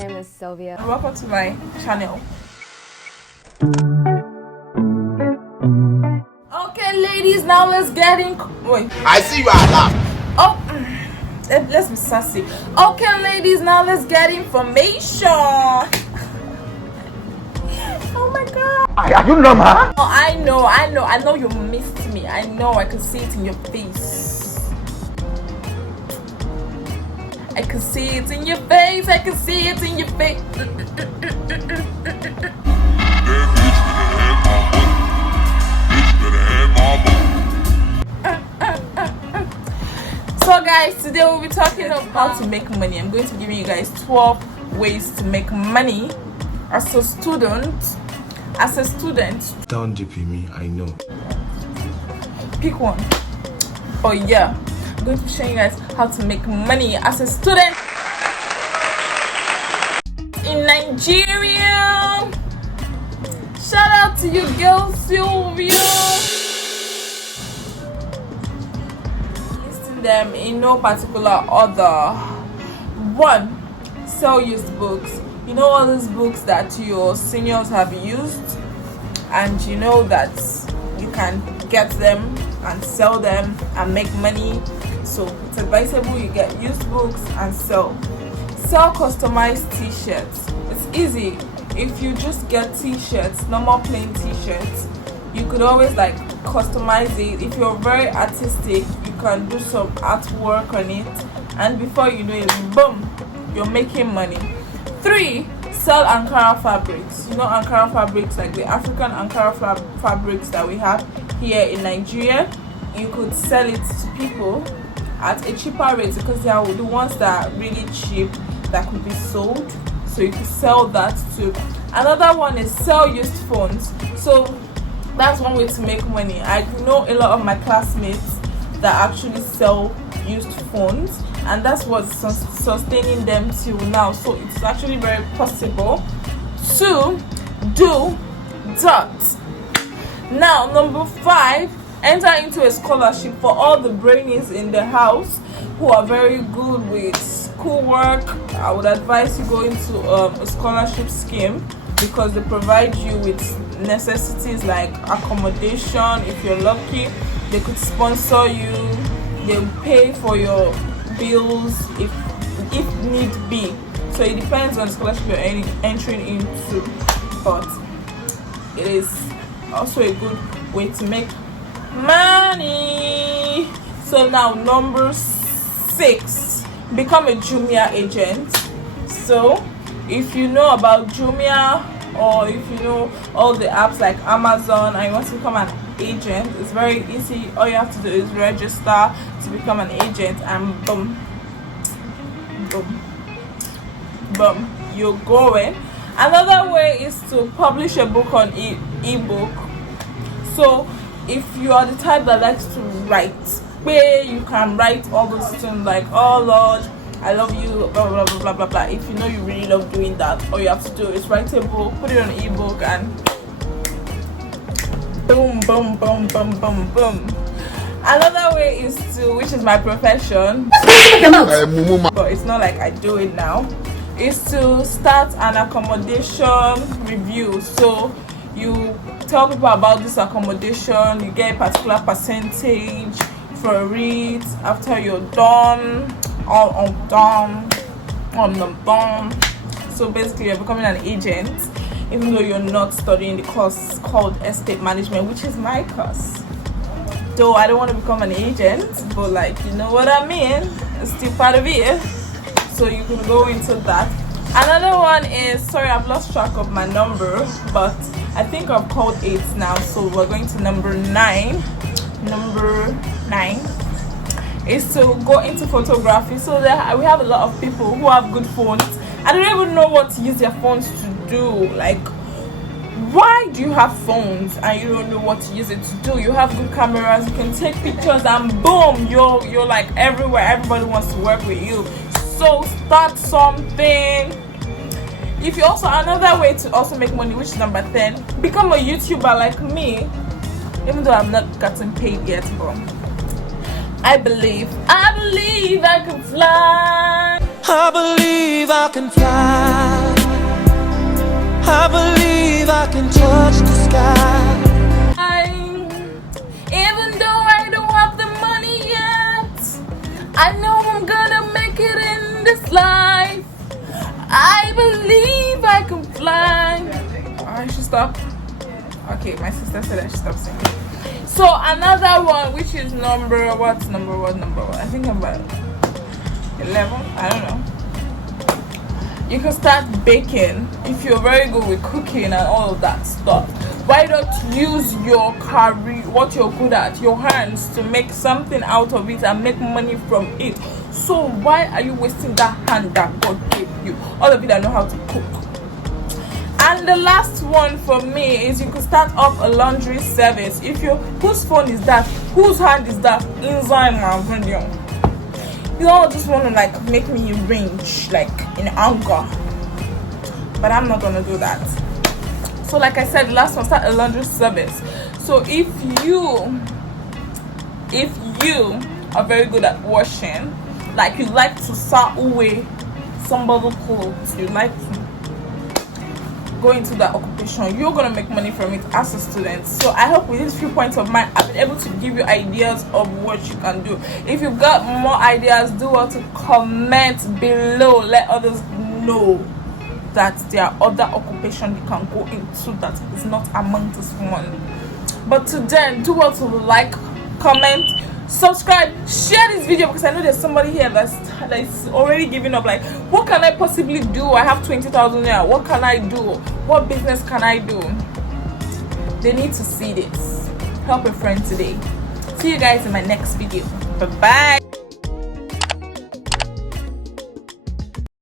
name is Sylvia. And welcome to my channel. Okay, ladies, now let's get in. Wait. I see you are laughing. Oh, let's be sassy. Okay, ladies, now let's get information. Oh my god. Are you normal? Oh, I know you missed me. I know, I can see it in your face. I can see it in your face. I can see it in your face. So guys, today we'll be talking about how to make money. I'm going to give you guys 12 ways to make money as a student. Don't dip me, I know. Pick one. Oh yeah, I'm going to be showing you guys how to make money as a student in Nigeria. Shout out to you, girl Sylvia. Listing them in no particular order. 1. Sell used books. You know all these books that your seniors have used, and you know that you can get them and sell them and make money. So it's advisable you get used books and sell customized t-shirts. It's easy. If you just get t-shirts, normal plain t-shirts, you could always like customize it. If you're very artistic, you can do some artwork on it, and before you know it, boom, you're making money. 3. Sell Ankara fabrics. You know Ankara fabrics, like the African Ankara fabrics that we have here in Nigeria. You could sell it to people at a cheaper rate because they are the ones that are really cheap that could be sold. So you could sell that too. Another one is sell used phones. So that's one way to make money. I know a lot of my classmates that actually sell used phones, and that's what's sustaining them till now. So it's actually very possible to do that. Now, number 5, enter into a scholarship. For all the brainies in the house who are very good with schoolwork, I would advise you go into a scholarship scheme, because they provide you with necessities like accommodation. If you're lucky, they could sponsor you. They'll pay for your bills if need be. So it depends on the scholarship you're entering into, but it is also a good way to make money. So now, number 6, become a Jumi agent. So if you know about Jumi, or if you know all the apps like Amazon and you want to become an agent, it's very easy. All you have to do is register to become an agent, and boom, you're going. Another way is to publish a book on ebook. So if you are the type that likes to write, where you can write all those things like, oh Lord, I love you, blah blah blah blah blah blah. If you know you really love doing that, all you have to do is write a book, put it on ebook, and boom boom boom boom boom boom. Another way is to, which is my profession, but it's not like I do it now, is to start an accommodation review. So you tell people about this accommodation, you get a particular percentage for it after you're done. So basically you're becoming an agent, even though you're not studying the course called estate management, which is my course. Though I don't want to become an agent, but like, you know what I mean, it's still part of it. So you can go into that. Another one is, sorry, I've lost track of my number, but I think I've called 8 now, so we're going to number 9. Number 9 is to go into photography. So we have a lot of people who have good phones. I don't even know what to use their phones to do. Like, why do you have phones and you don't know what to use it to do? You have good cameras, you can take pictures, and boom, you're like everywhere. Everybody wants to work with you. So start something. If you also, another way to also make money, which is number 10, become a YouTuber like me. Even though I'm not getting paid yet, but I believe I can fly. I believe I can fly. I believe I can touch the sky. Even though I don't have the money yet, I know I'm gonna make it in this life. I believe I can fly. I should stop. Okay, my sister said I should stop singing. So another one, which is number one? I think number 11. I don't know. You can start baking if you're very good with cooking and all of that stuff. Why don't use your career, what you're good at, your hands, to make something out of it and make money from it? So why are you wasting that hand that God gave you? All of you that know how to cook. And the last one for me is you could start up a laundry service. If you, whose phone is that? Whose hand is that? Inside my video. You all just want to like make me rage like in anger, but I'm not gonna do that. So like I said, last one, start a laundry service. So if you are very good at washing, like you like to sew away somebody's clothes, you like to go into that occupation, you're gonna make money from it as a student. So I hope with these few points of mine, I've been able to give you ideas of what you can do. If you've got more ideas, do want to comment below. Let others know that there are other occupations you can go into that is not among this one. But to then, do want to like, comment, subscribe, share this video, because I know there's somebody here that's already giving up. Like, what can I possibly do? I have 20,000 here. What can I do? What business can I do? They need to see this. Help a friend today. See you guys in my next video. Bye bye.